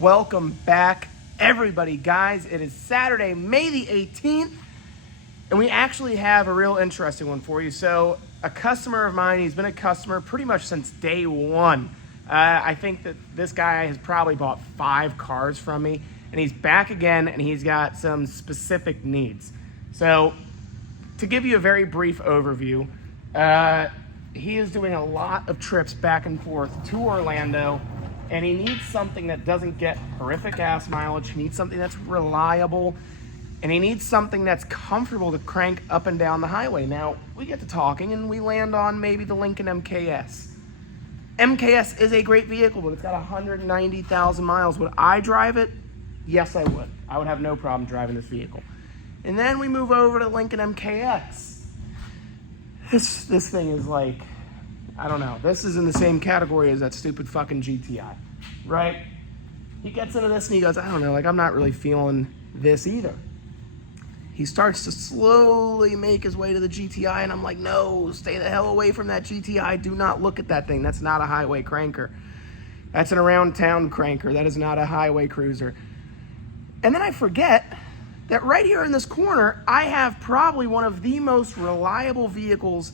Welcome back, everybody. Guys, it is Saturday, May the 18th, and we actually have a real interesting one for you. So, a customer of mine, he's been a customer pretty much since day one. I think that this guy has probably bought 5 cars from me, and he's back again, and he's got some specific needs. So, to give you a very brief overview, he is doing a lot of trips back and forth to Orlando, and he needs something that doesn't get horrific gas mileage. He needs something that's reliable, and he needs something that's comfortable to crank up and down the highway. Now, we get to talking, and we land on maybe the Lincoln MKS. MKS is a great vehicle, but it's got 190,000 miles. Would I drive it? Yes, I would. I would have no problem driving this vehicle. And then we move over to Lincoln MKX. This thing is like, I don't know. This is in the same category as that stupid fucking GTI, right? He gets into this and he goes, I don't know, like I'm not really feeling this either. He starts to slowly make his way to the GTI, and I'm like, no, stay the hell away from that GTI. Do not look at that thing. That's not a highway cranker. That's an around town cranker. That is not a highway cruiser. And then I forget that right here in this corner, I have probably one of the most reliable vehicles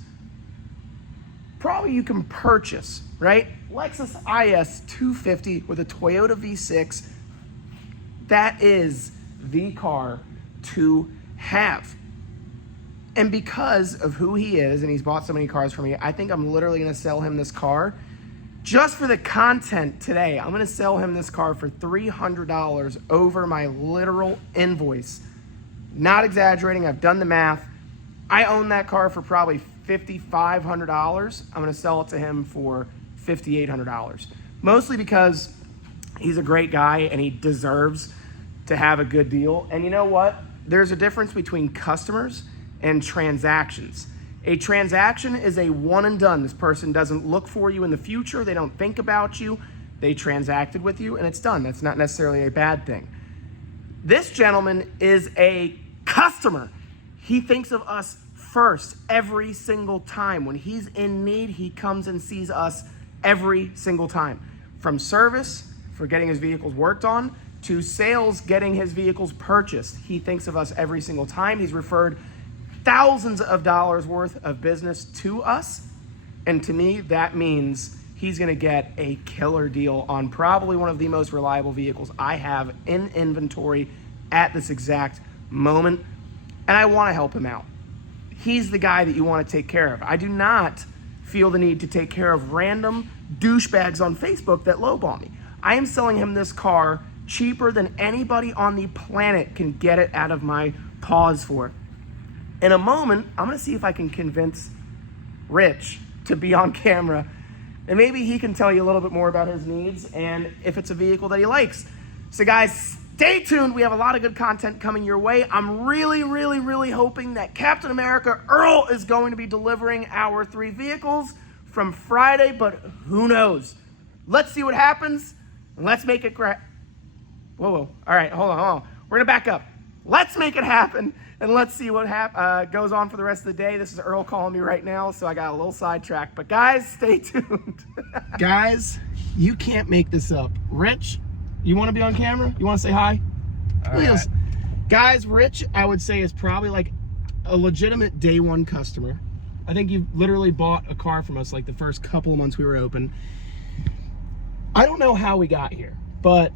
probably you can purchase, right? Lexus IS 250 with a Toyota V6. That is the car to have. And because of who he is, and he's bought so many cars from me, I think I'm literally gonna sell him this car. Just for the content today, I'm gonna sell him this car for $300 over my literal invoice. Not exaggerating, I've done the math. I own that car for probably $5,500. I'm gonna sell it to him for $5,800. Mostly because he's a great guy and he deserves to have a good deal. And you know what? There's a difference between customers and transactions. A transaction is a one and done. This person doesn't look for you in the future. They don't think about you. They transacted with you and it's done. That's not necessarily a bad thing. This gentleman is a customer. He thinks of us first every single time. When he's in need, he comes and sees us every single time. From service, for getting his vehicles worked on, to sales, getting his vehicles purchased. He thinks of us every single time. He's referred thousands of dollars worth of business to us. And to me, that means he's gonna get a killer deal on probably one of the most reliable vehicles I have in inventory at this exact moment. And I wanna help him out. He's the guy that you wanna take care of. I do not feel the need to take care of random douchebags on Facebook that lowball me. I am selling him this car cheaper than anybody on the planet can get it out of my paws for. In a moment, I'm gonna see if I can convince Rich to be on camera, and maybe he can tell you a little bit more about his needs and if it's a vehicle that he likes. So guys, stay tuned. We have a lot of good content coming your way. I'm really hoping that Captain America Earl is going to be delivering our 3 vehicles from Friday, but who knows? Let's see what happens. Let's make it great. Whoa. All right, hold on. We're gonna back up. Let's make it happen, and let's see what goes on for the rest of the day. This is Earl calling me right now, so I got a little sidetracked. But guys, stay tuned. Guys, you can't make this up. Rich, you wanna be on camera? You wanna say hi? All right. Guys, Rich, I would say is probably like a legitimate day one customer. I think you've literally bought a car from us like the first couple of months we were open. I don't know how we got here, but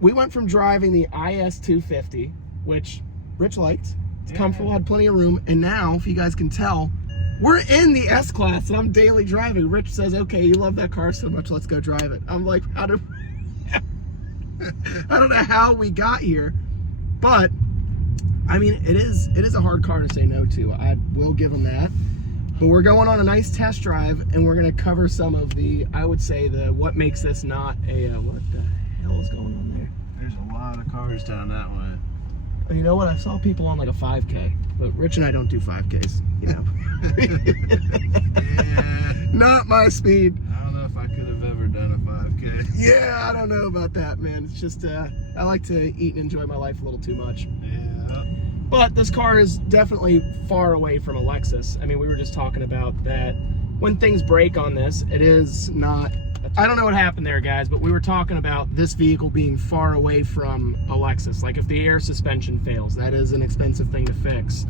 we went from driving the IS 250, which Rich liked. It's comfortable, had plenty of room. And now, if you guys can tell, we're in the S-Class and I'm daily driving. Rich says, okay, you love that car so much, let's go drive it. I'm like, I don't know how we got here, but I mean, it is a hard car to say no to. I will give him that. But we're going on a nice test drive and we're gonna cover some of the, I would say, what makes this not a, what the hell is going on there? There's a lot of cars down that way. You know what? I saw people on like a 5K, but Rich and I don't do 5Ks, you know. Yeah. Not my speed. I don't know if I could have ever done a 5K. Yeah, I don't know about that, man. It's just, I like to eat and enjoy my life a little too much. Yeah. But this car is definitely far away from a Lexus. I mean, we were just talking about that when things break on this, it is not I don't know what happened there, guys, but we were talking about this vehicle being far away from a Lexus. Like if the air suspension fails, that is an expensive thing to fix.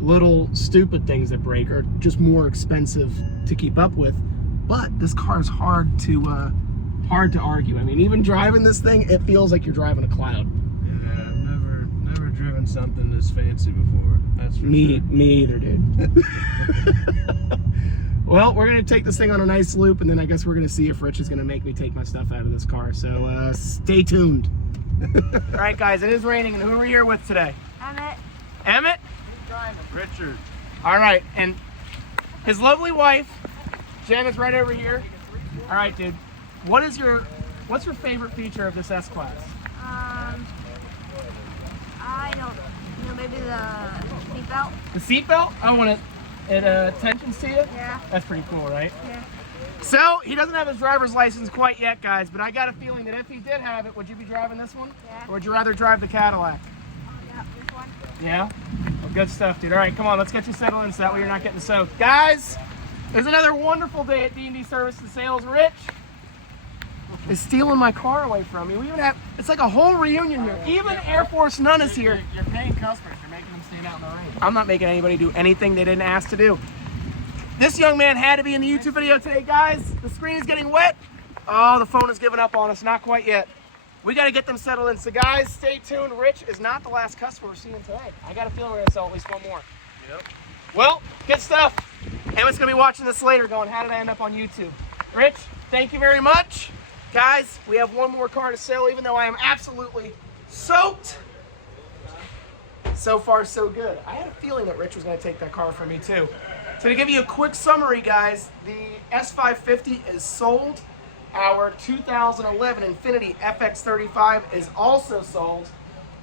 Little stupid things that break are just more expensive to keep up with. But this car is hard to argue. I mean, even driving this thing, it feels like you're driving a cloud. Yeah, I've never driven something this fancy before. That's for sure. Me either, dude. Well, we're gonna take this thing on a nice loop, and then I guess we're gonna see if Rich is gonna make me take my stuff out of this car. So stay tuned. All right, guys, it is raining, and who are we here with today? Emmett. Emmett? Who's driving? Richard. All right, and his lovely wife, Jenn, is right over here. All right, dude. What's your favorite feature of this S-Class? I don't know, maybe the seatbelt. The seatbelt? I want it. It attentions to you? Yeah. That's pretty cool, right? Yeah. So, he doesn't have his driver's license quite yet, guys, but I got a feeling that if he did have it, would you be driving this one? Yeah. Or would you rather drive the Cadillac? Yeah, this one. Yeah? Well, good stuff, dude. All right, come on, let's get you settled in so that way you're not getting soaked. Guys, there's another wonderful day at D&D Service and Sales. Rich is stealing my car away from me. We even have, it's like a whole reunion here. Even Air Force None is here. You're paying customers. You're making them stand out in the rain. I'm not making anybody do anything they didn't ask to do. This young man had to be in the YouTube video today, guys. The screen is getting wet. Oh, the phone is giving up on us. Not quite yet. We got to get them settled in. So, guys, stay tuned. Rich is not the last customer we're seeing today. I got a feeling we're going to sell at least one more. Yep. Well, good stuff. Emmett's going to be watching this later going, how did I end up on YouTube? Rich, thank you very much. Guys, we have one more car to sell, even though I am absolutely soaked. So far, so good. I had a feeling that Rich was going to take that car from me, too. So to give you a quick summary, guys, the S550 is sold. Our 2011 Infiniti FX35 is also sold.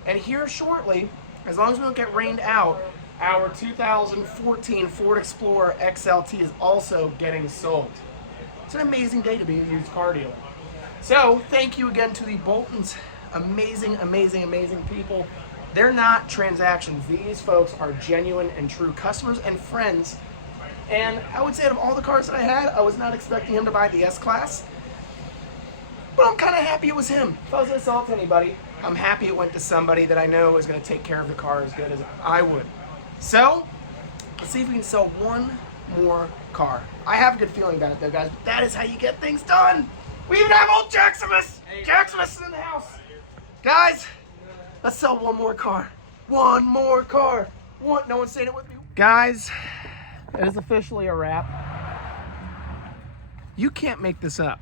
And here shortly, as long as we don't get rained out, our 2014 Ford Explorer XLT is also getting sold. It's an amazing day to be a used car dealer. So thank you again to the Boltons. Amazing, amazing, amazing people. They're not transactions. These folks are genuine and true customers and friends. And I would say out of all the cars that I had, I was not expecting him to buy the S-Class. But I'm kind of happy it was him. If I was going to sell it to anybody, I'm happy it went to somebody that I know is going to take care of the car as good as I would. So, let's see if we can sell one more car. I have a good feeling about it though, guys. But that is how you get things done. We even have old Jaximus. Jaximus is in the house. Guys, let's sell one more car. One more car. No one's saying it with me. Guys, it is officially a wrap. You can't make this up.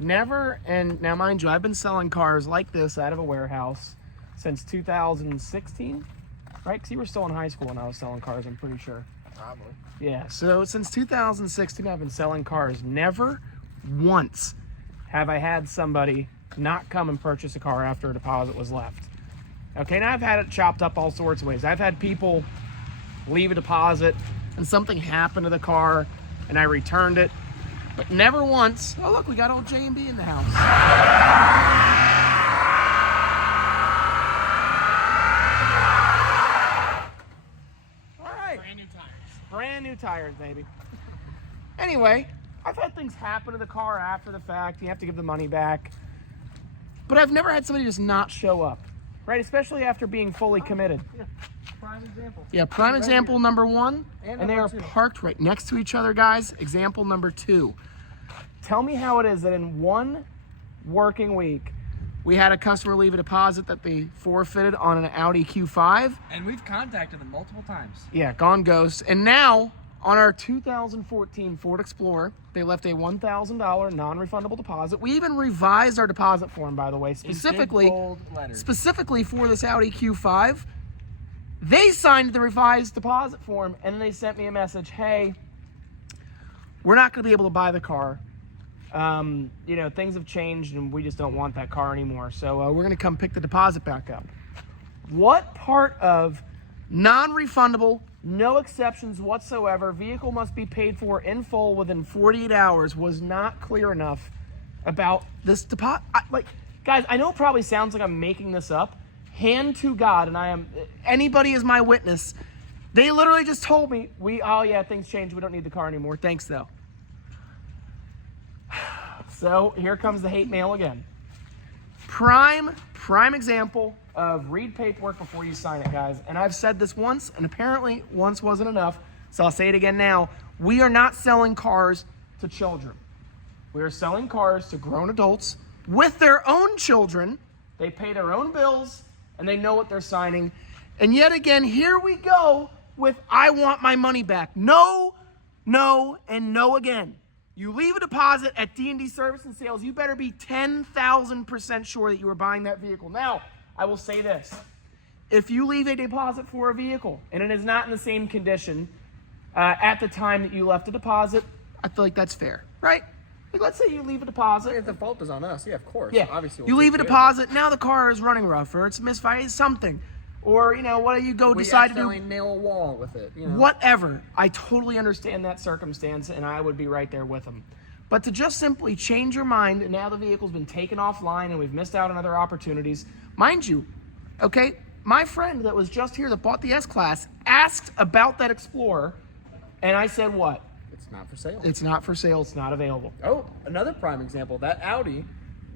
Never, and now mind you, I've been selling cars like this out of a warehouse since 2016, right? Because you were still in high school when I was selling cars, I'm pretty sure. Probably. Yeah, so since 2016, I've been selling cars. Never once have I had somebody not come and purchase a car after a deposit was left. Okay, now I've had it chopped up all sorts of ways. I've had people leave a deposit and something happened to the car and I returned it. But never once, oh look, we got old J&B in the house. All right. Brand new tires. Brand new tires, baby. Anyway, I've had things happen to the car after the fact. You have to give the money back. But I've never had somebody just not show up, right? Especially after being fully committed. Prime example. Yeah, prime example number one. And they are number two. parked right next to each other, guys. Example number two. Tell me how it is that in one working week, we had a customer leave a deposit that they forfeited on an Audi Q5. And we've contacted them multiple times. Yeah, gone ghost. And now, on our 2014 Ford Explorer, they left a $1,000 non-refundable deposit. We even revised our deposit form, by the way, specifically In big, bold letters. specifically for this Audi Q5. They signed the revised deposit form, and then they sent me a message, hey, we're not going to be able to buy the car. You know, things have changed, and we just don't want that car anymore. So we're going to come pick the deposit back up. What part of non-refundable, no exceptions whatsoever, vehicle must be paid for in full within 48 hours was not clear enough about this deposit? Like, guys, I know it probably sounds like I'm making this up. Hand to God, and anybody is my witness. They literally just told me, oh yeah, things changed. We don't need the car anymore. Thanks though. So here comes the hate mail again. Prime example of read paperwork before you sign it, guys. And I've said this once, and apparently once wasn't enough, so I'll say it again now. We are not selling cars to children. We are selling cars to grown adults with their own children. They pay their own bills, and they know what they're signing. And yet again, here we go with I want my money back. No, and no again. You leave a deposit at D&D Service and Sales, you better be 10,000% sure that you are buying that vehicle. Now, I will say this. If you leave a deposit for a vehicle and it is not in the same condition at the time that you left the deposit, I feel like that's fair, right? Like, let's say you leave a deposit. If the fault is on us, yeah, of course. Yeah, Obviously, you leave a deposit, now the car is running rough, or it's misfired, something. Or, what do you go decide to do? We nail a wall with it. Whatever. I totally understand that circumstance, and I would be right there with them. But to just simply change your mind, and now the vehicle's been taken offline and we've missed out on other opportunities. Mind you, okay, my friend that was just here that bought the S-Class asked about that Explorer, and I said what? It's not for sale. It's not for sale. It's not available. Oh, another prime example. That Audi,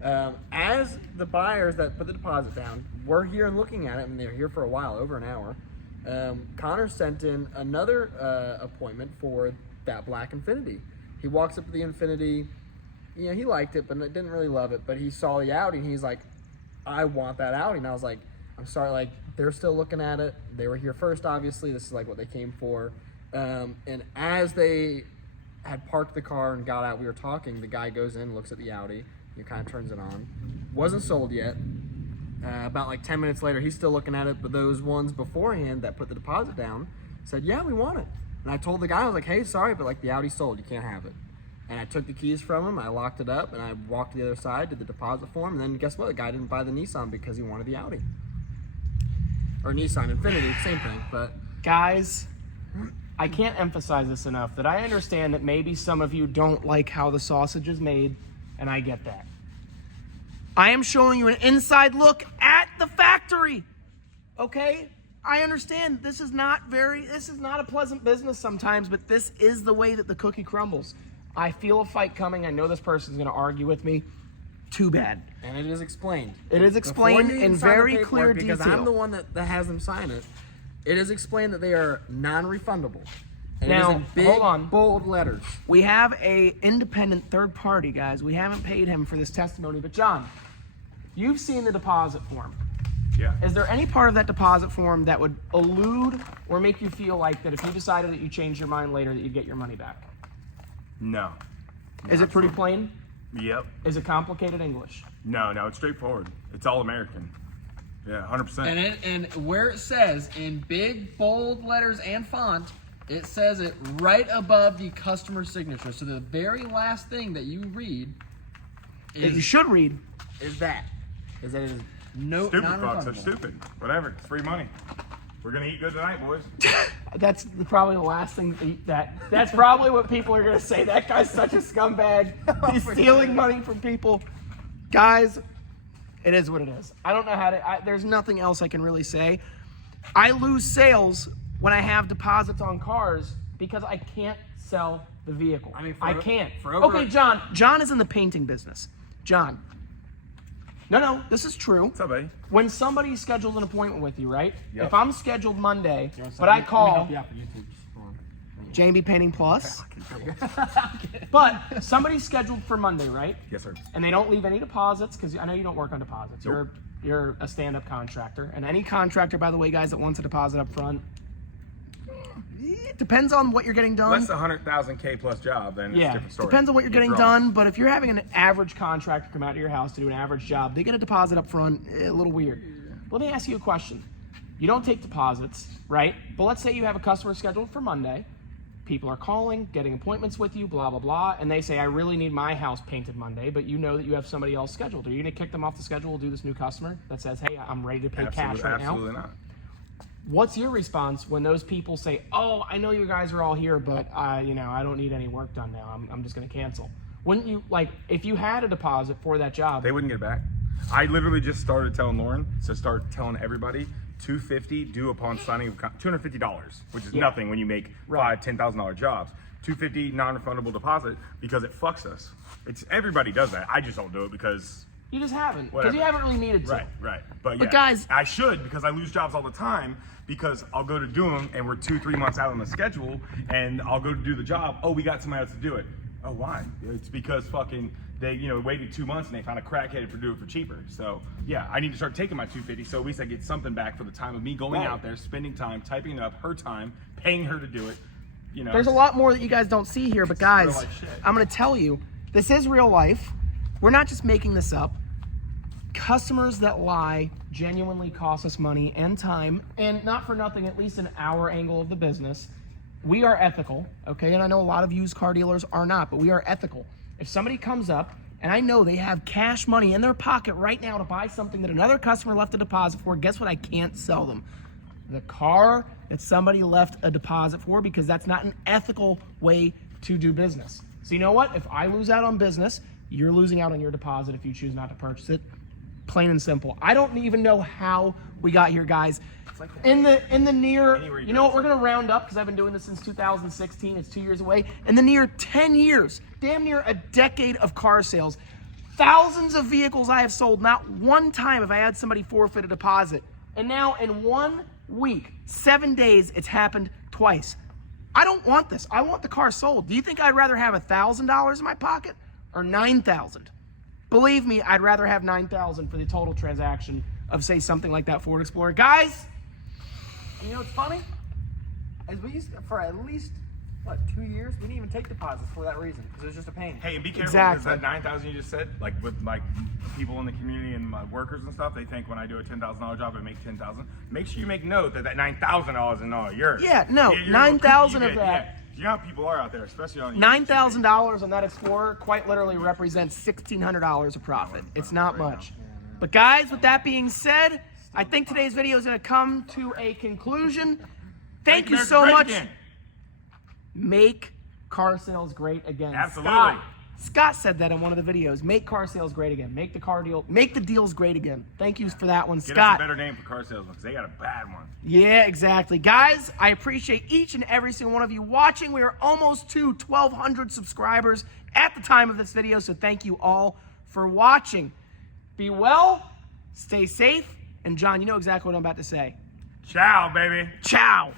as the buyers that put the deposit down were here and looking at it, and they were here for a while, over an hour, Connor sent in another appointment for that black Infiniti. He walks up to the Infiniti. He liked it, but didn't really love it. But he saw the Audi, and he's like, I want that Audi. And I was like, I'm sorry, they're still looking at it. They were here first, obviously. This is what they came for. And as they had parked the car and got out, we were talking. The guy goes in, looks at the Audi, kind of turns it on. Wasn't sold yet. About 10 minutes later, he's still looking at it, but those ones beforehand that put the deposit down said, yeah, we want it. And I told the guy, I was like, hey, sorry, but the Audi's sold. You can't have it. And I took the keys from him, I locked it up, and I walked to the other side, did the deposit for him, and then guess what? The guy didn't buy the Nissan because he wanted the Audi. Or Nissan Infiniti, same thing, but... Guys, I can't emphasize this enough, that I understand that maybe some of you don't like how the sausage is made, and I get that. I am showing you an inside look at the factory, okay? I understand this is not a pleasant business sometimes, but this is the way that the cookie crumbles. I feel a fight coming. I know this person's going to argue with me. Too bad. And it is explained. It is explained in very clear detail. Because I'm the one that has them sign it. It is explained that they are non-refundable. And now, it is in big, hold on. bold letters. We have a independent third party, guys. We haven't paid him for this testimony. But John, you've seen the deposit form. Yeah. Is there any part of that deposit form that would elude or make you feel like that if you decided that you changed your mind later that you'd get your money back? No. Is it pretty plain? Yep. Is it complicated English? No, it's straightforward. It's all American. Yeah, 100%. And where it says in big, bold letters and font, it says it right above the customer signature. So the very last thing that you read That you should read. is that it is no Stupid fucks are non-refundable. stupid. Whatever. It's free money. We're going to eat good tonight, boys. That's probably the last thing that's probably what people are going to say. That guy's such a scumbag. He's stealing money from people. Guys, it is what it is. I don't know how to, there's nothing else I can really say. I lose sales when I have deposits on cars because I can't sell the vehicle. I can't. Okay, John is in the painting business. John. No, this is true. What's up, buddy? When somebody schedules an appointment with you, right? Yep. If I'm scheduled Monday, but I call Jamie Painting Plus, but somebody's scheduled for Monday, right? Yes, sir. And they don't leave any deposits because I know you don't work on deposits. Nope. You're a stand-up contractor, and any contractor, by the way, guys, that wants a deposit up front, it depends on what you're getting done. Unless it's a $100,000 plus job, then it's a different story. Depends on what you're getting draws. done. But if you're having an average contractor come out to your house to do an average job, they get a deposit up front. A little weird. Let me ask you a question. You don't take deposits, right? But let's say you have a customer scheduled for Monday. People are calling, getting appointments with you, blah, blah, blah. And they say, I really need my house painted Monday, but you know that you have somebody else scheduled. Are you going to kick them off the schedule, do this new customer that says, hey, I'm ready to pay cash right now? Absolutely not. What's your response when those people say, oh, I know you guys are all here, but I don't need any work done now. I'm just going to cancel. Wouldn't you, if you had a deposit for that job? They wouldn't get it back. I literally just started telling Lauren to start telling everybody $250 due upon signing of $250, which is nothing when you make $5,000, $10,000 jobs. $250 non-refundable deposit because it fucks us. Everybody does that. I just don't do it because You just haven't, because Whatever. you haven't really needed to. right. But But yeah, guys- I should, because I lose jobs all the time because I'll go to do them and we're 2-3 months out on the schedule and I'll go to do the job. Oh, we got somebody else to do it. Oh, why? It's because fucking they waited 2 months and they found a crackhead to do it for cheaper. So yeah, I need to start taking my $250 so at least I get something back for the time of me going out there, spending time, typing it up, her time, paying her to do it. There's a lot more that you guys don't see here, but guys, real life shit. I'm going to tell you, this is real life. We're not just making this up. Customers that lie genuinely cost us money and time, and not for nothing, at least in our angle of the business, we are ethical, okay? And I know a lot of used car dealers are not, but we are ethical. If somebody comes up and I know they have cash money in their pocket right now to buy something that another customer left a deposit for, guess what? I can't sell them the car that somebody left a deposit for, because that's not an ethical way to do business. So you know what? If I lose out on business, you're losing out on your deposit if you choose not to purchase it. Plain and simple. I don't even know how we got here, guys. In the near, you know what, we're gonna round up because I've been doing this since 2016. It's 2 years away. In the near 10 years, damn near a decade of car sales, thousands of vehicles I have sold. Not one time have I had somebody forfeit a deposit. And now in 1 week, 7 days, it's happened twice. I don't want this. I want the car sold. Do you think I'd rather have $1,000 in my pocket or $9,000? Believe me, I'd rather have $9,000 for the total transaction of, say, something like that Ford Explorer. Guys, And you know what's funny? Is we used to, for at least 2 years, we didn't even take deposits for that reason because it was just a pain. Hey, and be careful Exactly. because that 9,000 you just said, like with like people in the community and my workers and stuff, they think when I do a $10,000 job, I make 10,000. Make sure you make note that $9,000 is not yours. Yeah, no, You're- 9,000 you of get- that. Yeah. You know how people are out there, especially on $9,000 on that Explorer quite literally represents $1,600 of profit. It's not much. But guys, with that being said, I think today's video is going to come to a conclusion. Thank you so much. Make car sales great again. Absolutely. Scott said that in one of the videos. Make car sales great again. Make the deals great again. Thank you for that one, Get us Scott. a better name for car salesmen because they got a bad one. Yeah, exactly. Guys, I appreciate each and every single one of you watching. We are almost to 1,200 subscribers at the time of this video, so thank you all for watching. Be well, stay safe, and John, you know exactly what I'm about to say. Ciao, baby. Ciao.